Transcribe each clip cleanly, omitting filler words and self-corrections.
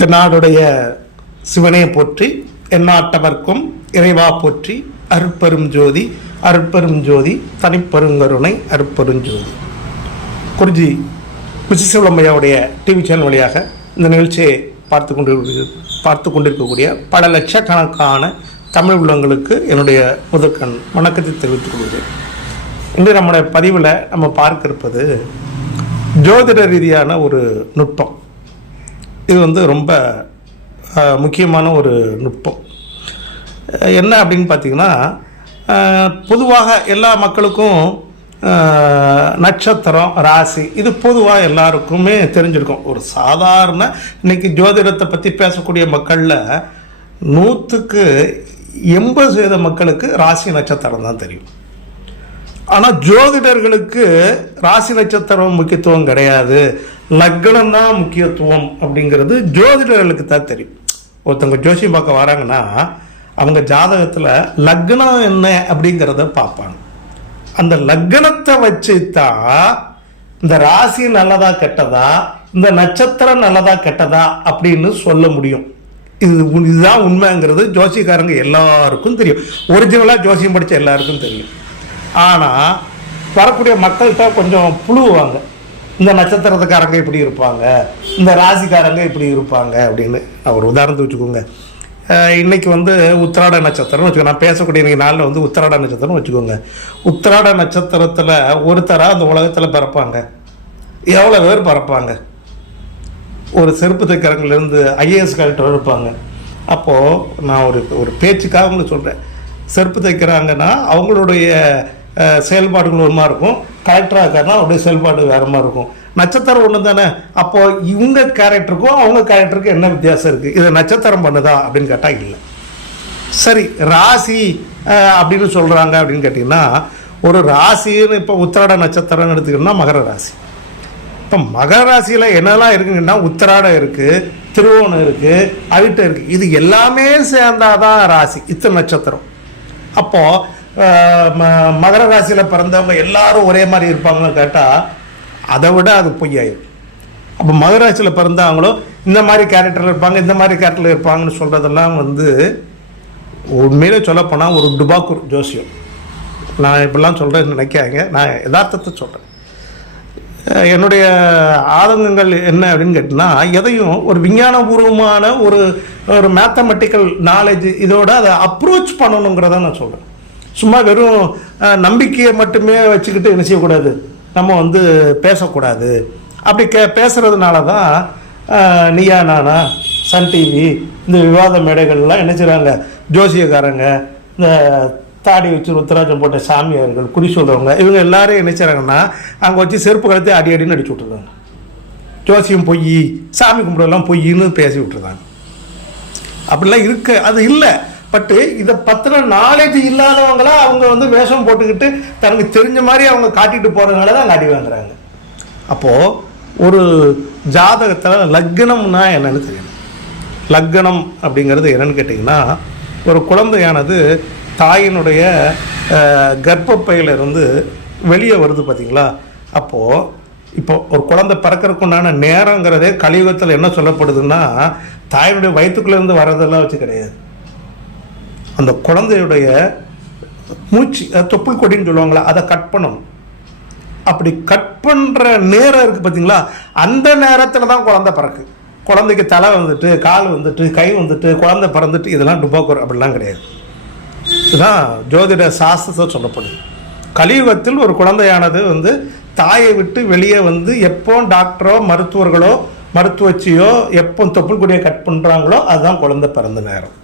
தென்னாடுடைய சிவனே போற்றி, எந்நாட்டவர்க்கும் இறைவா போற்றி, அருட்பெரும் ஜோதி அருட்பெரும் ஜோதி தனிப்பெருங்கருணை அருட்பெருஞ்சோதி. குருஜி விசிசிவளம்பையாவுடைய டிவி சேனல் வழியாக இந்த நிகழ்ச்சியை பார்த்து கொண்டிருக்கக்கூடிய பல லட்சக்கணக்கான தமிழ் உள்ளங்களுக்கு என்னுடைய முதற்கண் வணக்கத்தை தெரிவித்துக் கொள்கிறேன். இன்று நம்முடைய பதிவில் நம்ம பார்க்க இருப்பது ஜோதிட ரீதியான ஒரு நுட்பம். இது ரொம்ப முக்கியமான ஒரு நுட்பம். என்ன அப்படின்னு பார்த்திங்கன்னா, பொதுவாக எல்லா மக்களுக்கும் நட்சத்திரம், ராசி இது பொதுவாக எல்லாருக்குமே தெரிஞ்சிருக்கும். ஒரு சாதாரண இன்றைக்கி ஜோதிடத்தை பற்றி பேசக்கூடிய மக்களில் 100க்கு 80% மக்களுக்கு ராசி நட்சத்திரம் தான் தெரியும். ஆனால் ஜோதிடர்களுக்கு ராசி நட்சத்திரம் முக்கியத்துவம் கிடையாது, லக்னம் தான் முக்கியத்துவம் அப்படிங்கிறது ஜோதிடர்களுக்கு தான் தெரியும். ஒருத்தவங்க ஜோசியம் பார்க்க வராங்கன்னா அவங்க ஜாதகத்தில் லக்னம் என்ன அப்படிங்கிறத பார்ப்பாங்க. அந்த லக்னத்தை வச்சு தான் இந்த ராசி நல்லதா கெட்டதா, இந்த நட்சத்திரம் நல்லதா கெட்டதா அப்படின்னு சொல்ல முடியும். இதுதான் உண்மைங்கிறது ஜோசியக்காரங்க எல்லாருக்கும் தெரியும். ஒரிஜினலாக ஜோசியம் படித்த எல்லாருக்கும் தெரியும். ஆனால் வரக்கூடிய மக்கள்கிட்ட கொஞ்சம் புழுவாங்க. இந்த நட்சத்திரத்துக்காரங்க இப்படி இருப்பாங்க, இந்த ராசிக்காரங்க இப்படி இருப்பாங்க அப்படின்னு. நான் ஒரு உதாரணத்தை வச்சுக்கோங்க. இன்றைக்கி உத்திராட நட்சத்திரம்னு வச்சுக்கோங்க. நான் பேசக்கூடிய நாளில் உத்திராட நட்சத்திரம்னு வச்சுக்கோங்க. உத்திராட நட்சத்திரத்தில் ஒருத்தராக அந்த உலகத்தில் பிறப்பாங்க. எவ்வளோ பேர் பிறப்பாங்க? ஒரு செருப்பு தைக்கிறவங்கலேருந்து ஐஏஎஸ் கலெக்டர் இருப்பாங்க. அப்போது நான் ஒரு பேச்சுக்காக உங்களுக்கு சொல்கிறேன். செருப்பு தைக்கிறாங்கன்னா அவங்களுடைய செயல்பாடுகள் ஒரு மாதிரி இருக்கும், கலெக்டராக இருக்காருன்னா அவருடைய செயல்பாடு வேறு மாதிரி இருக்கும். நட்சத்திரம் ஒன்று தானே. அப்போது இவங்க கேரக்டருக்கும் அவங்க கேரக்டருக்கும் என்ன வித்தியாசம் இருக்குது? இதை நட்சத்திரம் பண்ணுதா அப்படின்னு கேட்டால் இல்லை. சரி, ராசி அப்படின்னு சொல்கிறாங்க அப்படின்னு கேட்டிங்கன்னா, ஒரு ராசின்னு இப்போ உத்திராட நட்சத்திரம்னு எடுத்துக்கிட்டோம்னா மகர ராசி. இப்போ மகர ராசியில் என்னெல்லாம் இருக்குங்கன்னா, உத்திராடம் இருக்குது, திருவோணம் இருக்குது, அவிட்டம் இருக்குது. இது எல்லாமே சேர்ந்தாதான் ராசி, இத்தனை நட்சத்திரம். அப்போது மகர ராசியில் பிறந்தவங்க எல்லாரும் ஒரே மாதிரி இருப்பாங்கன்னு கேட்டால் அதை விட அது பொய்யாயிரும். அப்போ மகர ராசியில் பிறந்தவங்களும் இந்த மாதிரி கேரக்டரில் இருப்பாங்க, இந்த மாதிரி கேரக்டரில் இருப்பாங்கன்னு சொல்கிறதெல்லாம் உண்மையிலே சொல்லப்போனால் ஒரு டுபாக்கூர் ஜோசியம். நான் இப்படிலாம் சொல்கிறேன்னு நினைக்காங்க, நான் யதார்த்தத்தை சொல்கிறேன். என்னுடைய ஆதங்கங்கள் என்ன அப்படின்னு கேட்டிங்கன்னா, எதையும் ஒரு விஞ்ஞானபூர்வமான ஒரு மேத்தமெட்டிக்கல் நாலேஜ் இதோட அதை அப்ரோச் பண்ணணுங்கிறத நான் சொல்கிறேன். சும்மா வெறும் நம்பிக்கையை மட்டுமே வச்சுக்கிட்டு என்ன செய்யக்கூடாது, நம்ம பேசக்கூடாது. அப்படி பேசுகிறதுனால தான் நீயா நானா, சன் டிவி, இந்த விவாத மேடைகள்லாம் என்ன செய்கிறாங்க, ஜோசியக்காரங்க, இந்த தாடி வச்சு ருத்ராஜம் போட்ட சாமியார்கள், குறி சொல்கிறவங்க, இவங்க எல்லாரும் என்ன செய்கிறாங்கன்னா அங்கே வச்சு செருப்பு கழுத்து அடி அடின்னு அடிச்சு விட்டுருந்தாங்க. ஜோசியம் பொய், சாமி கும்பிடலாம் பொய்ன்னு பேசி விட்டுருந்தாங்க. அப்படிலாம் இருக்கு, அது இல்லை. பட்டு இதை பற்றின நாலேஜ் இல்லாதவங்களா அவங்க வேஷம் போட்டுக்கிட்டு தனக்கு தெரிஞ்ச மாதிரி அவங்க காட்டிட்டு போகிறதுனால தான் அடி வாங்குறாங்க. அப்போது ஒரு ஜாதகத்தில் லக்னம்னா என்னன்னு தெரியணும். லக்னம் அப்படிங்கிறது என்னன்னு கேட்டிங்கன்னா, ஒரு குழந்தையானது தாயினுடைய கர்ப்பப்பையிலிருந்து வெளியே வருது பார்த்தீங்களா. அப்போது இப்போ ஒரு குழந்தை பிறக்கிறதுக்கு உண்டான நேரங்கிறதே கலியுகத்தில் என்ன சொல்லப்படுதுன்னா, தாயினுடைய வயிற்றுக்குள்ளேருந்து வர்றதெல்லாம் வச்சு கிடையாது. அந்த குழந்தையுடைய மூச்சு, தொப்புள் கொடின்னு சொல்லுவாங்களா, அதை கட் பண்ணணும். அப்படி கட் பண்ணுற நேரம் இருக்குது பார்த்தீங்களா, அந்த நேரத்தில் தான் குழந்தை பிறக்கு. குழந்தைக்கு தலை கால் கை குழந்தை பிறந்துட்டு இதெல்லாம் டுபாக்கூர் அப்படிலாம் கிடையாது. இதுதான் ஜோதிட சாஸ்திரத்தை சொல்லப்படுது. கலியுகத்தில் ஒரு குழந்தையானது தாயை விட்டு வெளியே எப்போ டாக்டரோ மருத்துவர்களோ மருத்துவச்சியோ எப்போ தொப்புள் கொடியை கட் பண்ணுறாங்களோ அதுதான் குழந்தை பிறந்த நேரம்.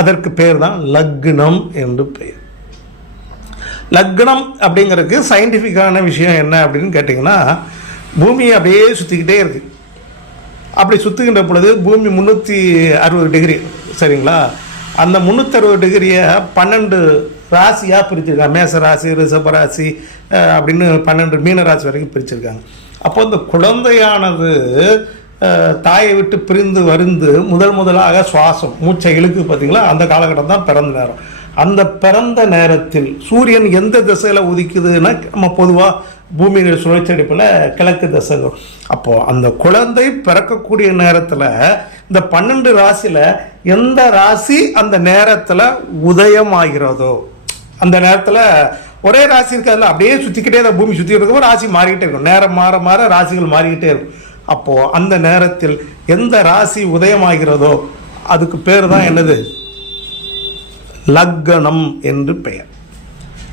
அதற்கு பேர் தான் லக்னம் என்று பெயர். லக்னம் அப்படிங்கிறதுக்கு சயின்டிஃபிக்கான விஷயம் என்ன அப்படின்னு கேட்டிங்கன்னா, பூமியை அப்படியே சுற்றிக்கிட்டே இருக்குது. அப்படி சுற்றுகின்ற பொழுது பூமி 360 டிகிரி, சரிங்களா? அந்த 360 டிகிரியை 12 ராசியாக பிரிச்சிருக்காங்க. மேச ராசி, ரிஷப ராசி அப்படின்னு 12 மீன ராசி வரைக்கும் பிரிச்சிருக்காங்க. அப்போ இந்த குழந்தையானது தாயை விட்டு பிரிந்து வருந்து முதலாக சுவாசம் மூச்சை இழுக்கு பார்த்தீங்களா, அந்த காலகட்டம் தான் பிறந்த நேரம். அந்த பிறந்த நேரத்தில் சூரியன் எந்த திசையில் உதிக்குதுன்னா நம்ம பொதுவாக பூமியின் சுழற்சி அடிப்பில் கிழக்கு திசைகள். அப்போது அந்த குழந்தை பிறக்கக்கூடிய நேரத்தில் இந்த 12 ராசியில் எந்த ராசி அந்த நேரத்தில் உதயம் ஆகிறதோ, அந்த நேரத்தில் ஒரே ராசி இருக்காதுல்ல, அப்படியே சுற்றிக்கிட்டே தான் பூமி சுற்றி இருக்கும், ராசி மாறிக்கிட்டே இருக்கும், நேரம் மாற மாற ராசிகள் மாறிக்கிட்டே இருக்கும். அப்போது அந்த நேரத்தில் எந்த ராசி உதயமாகிறதோ அதுக்கு பேர் தான் என்னது? லக்னம் என்று பெயர்.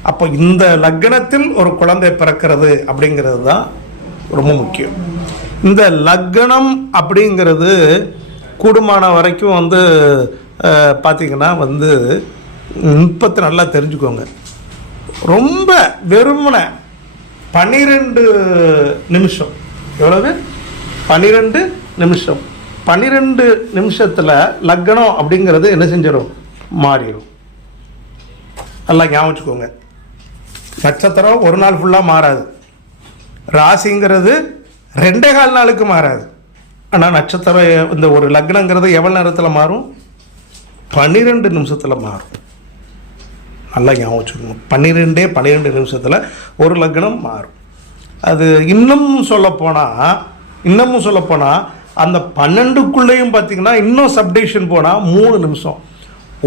அப்போ இந்த லக்னத்தில் ஒரு குழந்தை பிறக்கிறது அப்படிங்கிறது தான் ரொம்ப முக்கியம். இந்த லக்னம் அப்படிங்கிறது கூடுமான வரைக்கும் வந்து பார்த்திங்கன்னா வந்து நுட்பத்தை நல்லா தெரிஞ்சுக்கோங்க. ரொம்ப வெறுமன 12 நிமிஷம், எவ்வளவு? 12 நிமிஷம். 12 நிமிஷத்தில் லக்னம் அப்படிங்கிறது என்ன செஞ்சிடும்? மாறிடும். நல்லா ஞாபகம் வச்சுக்கோங்க. நட்சத்திரம் ஒரு நாள் ஃபுல்லாக மாறாது, ராசிங்கிறது 2.25 நாளுக்கு மாறாது. ஆனால் நட்சத்திரம் இந்த ஒரு லக்னங்கிறது எவ்வளோ நேரத்தில் மாறும்? 12 நிமிஷத்தில் மாறும். நல்லா ஞாபகம் வச்சுக்கோங்க. 12 நிமிஷத்தில் ஒரு லக்னம் மாறும். அது இன்னமும் சொல்லப்போனால் அந்த 12க்குள்ளேயும் பார்த்திங்கன்னா இன்னும் சப்டிவிஷன் போனால் 3 நிமிஷம்.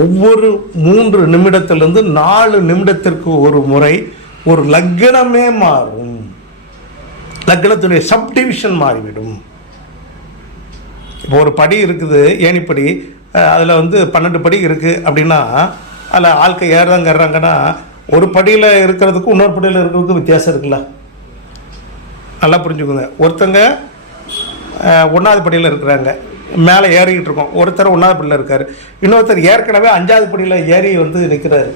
ஒவ்வொரு 3 நிமிடத்திலிருந்து 4 நிமிடத்திற்கு ஒரு முறை ஒரு லக்னமே மாறும். லக்னத்துடைய சப்டிவிஷன் மாறிவிடும். இப்போ ஒரு படி இருக்குது, ஏணிப்படி, அதில் வந்து 12 படி இருக்குது அப்படின்னா அதில் ஆட்கள் ஏறுறாங்கன்னா ஒரு படியில் இருக்கிறதுக்கும் இன்னொரு படியில் இருக்கிறதுக்கும் வித்தியாசம் இருக்குல்ல. நல்லா புரிஞ்சுக்கோங்க. ஒருத்தங்க 1வது படியில் இருக்கிறாங்க, மேலே ஏறிக்கிட்டு இருக்கோம். ஒருத்தர் 1வது படியில் இருக்கார், இன்னொருத்தர் ஏற்கனவே 5வது படியில் ஏறி வந்து நிற்கிறாரு.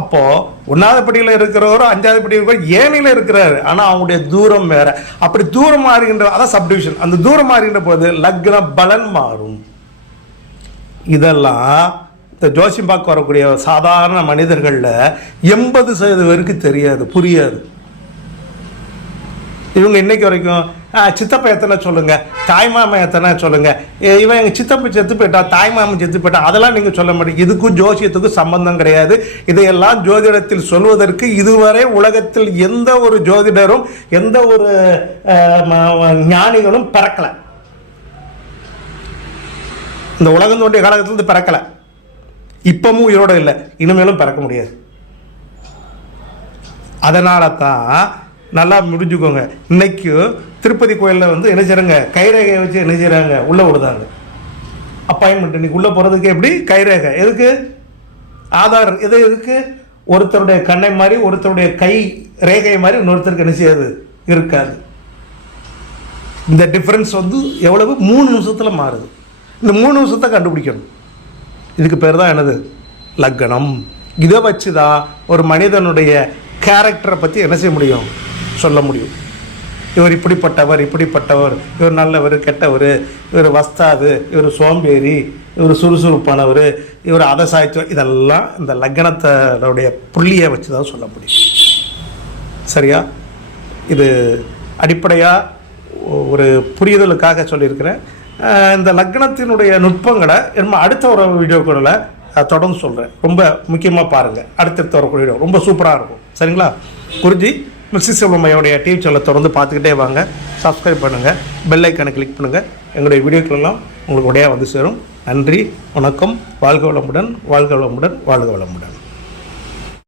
அப்போது 1வது படியில் இருக்கிறவரும் 5வது படியில் இருக்கிற ஏனியில் இருக்கிறாரு, ஆனால் அவங்களுடைய தூரம் வேறு. அப்படி தூரம் மாறுகின்ற, அதான் சப்டிவிஷன். அந்த தூரம் மாறுகின்ற போது லக்ன பலன் மாறும். இதெல்லாம் இந்த ஜோசியம் பார்க்க வரக்கூடிய சாதாரண மனிதர்களில் 80% பேருக்கு தெரியாது, புரியாது. இவங்க இன்னைக்கு வரைக்கும் சித்தப்பா எத்தனை சொல்லுங்க, தாய்மாமா எத்தனை சொல்லுங்க, இவன் எங்கள் சித்தப்பா செத்து போயிட்டா, தாய்மாமன் செத்து போயிட்டா, அதெல்லாம் நீங்கள் சொல்ல மாட்டீங்க. இதுக்கும் ஜோசியத்துக்கும் சம்பந்தம் கிடையாது. இதையெல்லாம் ஜோதிடத்தில் சொல்வதற்கு இதுவரை உலகத்தில் எந்த ஒரு ஜோதிடரும் எந்த ஒரு ஞானிகளும் பிறக்கலை. இந்த உலகம் தோன்றிய காலகட்டத்தில் பிறக்கலை, இப்பவும் உயிரோட இல்லை, இனிமேலும் பிறக்க முடியாது. அதனால தான் நல்லா முடிஞ்சுக்கோங்க. இன்னைக்கு திருப்பதி கோயிலில் வந்து என்ன செய்கிறாங்க? கைரேகையை வச்சு என்ன செய்கிறாங்க? உள்ளே விடுதாங்க. அப்பாயின்மெண்ட் இன்னைக்கு உள்ளே போகிறதுக்கு எப்படி? கைரேகை. எதுக்கு? ஆதார். எதுக்கு? ஒருத்தருடைய கண்ணை மாதிரி ஒருத்தருடைய கை ரேகை மாதிரி இன்னொருத்தருக்கு என்ன செய்யாது? இருக்காது. இந்த டிஃப்ரென்ஸ் வந்து எவ்வளவு? 3 நிமிஷத்தில் மாறுது. இந்த 3 நிமிஷத்தை கண்டுபிடிக்கணும். இதுக்கு பேர் தான் என்னது? லக்னம். இதை வச்சு தான் ஒரு மனிதனுடைய கேரக்டரை பற்றி என்ன செய்ய முடியும்? சொல்ல முடியும். இவர் இப்படிப்பட்டவர், இவர் நல்லவர், கெட்டவர், இவர் வஸ்தாது, இவர் சோம்பேறி, இவர் சுறுசுறுப்பானவர், இவர் அதை சாய்ச்சவர், இதெல்லாம் இந்த லக்னத்தோடைய புள்ளியை வச்சு தான் சொல்ல முடியும். சரியா? இது அடிப்படையாக ஒரு புரிதலுக்காக சொல்லியிருக்கிறேன். இந்த லக்னத்தினுடைய நுட்பங்களை நம்ம அடுத்த ஒரு வீடியோக்களில் தொடர்ந்து சொல்கிறேன். ரொம்ப முக்கியமாக பாருங்கள். அடுத்தடுத்த வரக்கூடிய வீடியோ ரொம்ப சூப்பராக இருக்கும். சரிங்களா? குருஜி மிஸ்ஸஸ் சுப்ரமணியோடைய டிவி சேனலை தொடர்ந்து பார்த்துக்கிட்டே வாங்க. சப்ஸ்கிரைப் பண்ணுங்கள், பெல் ஐக்கானை கிளிக் பண்ணுங்கள். எங்களுடைய வீடியோக்களெல்லாம் உங்களுக்கு உடையாக வந்து சேரும். நன்றி, வணக்கம். வாழ்க வளமுடன், வாழ்க வளமுடன், வாழ்க வளமுடன்.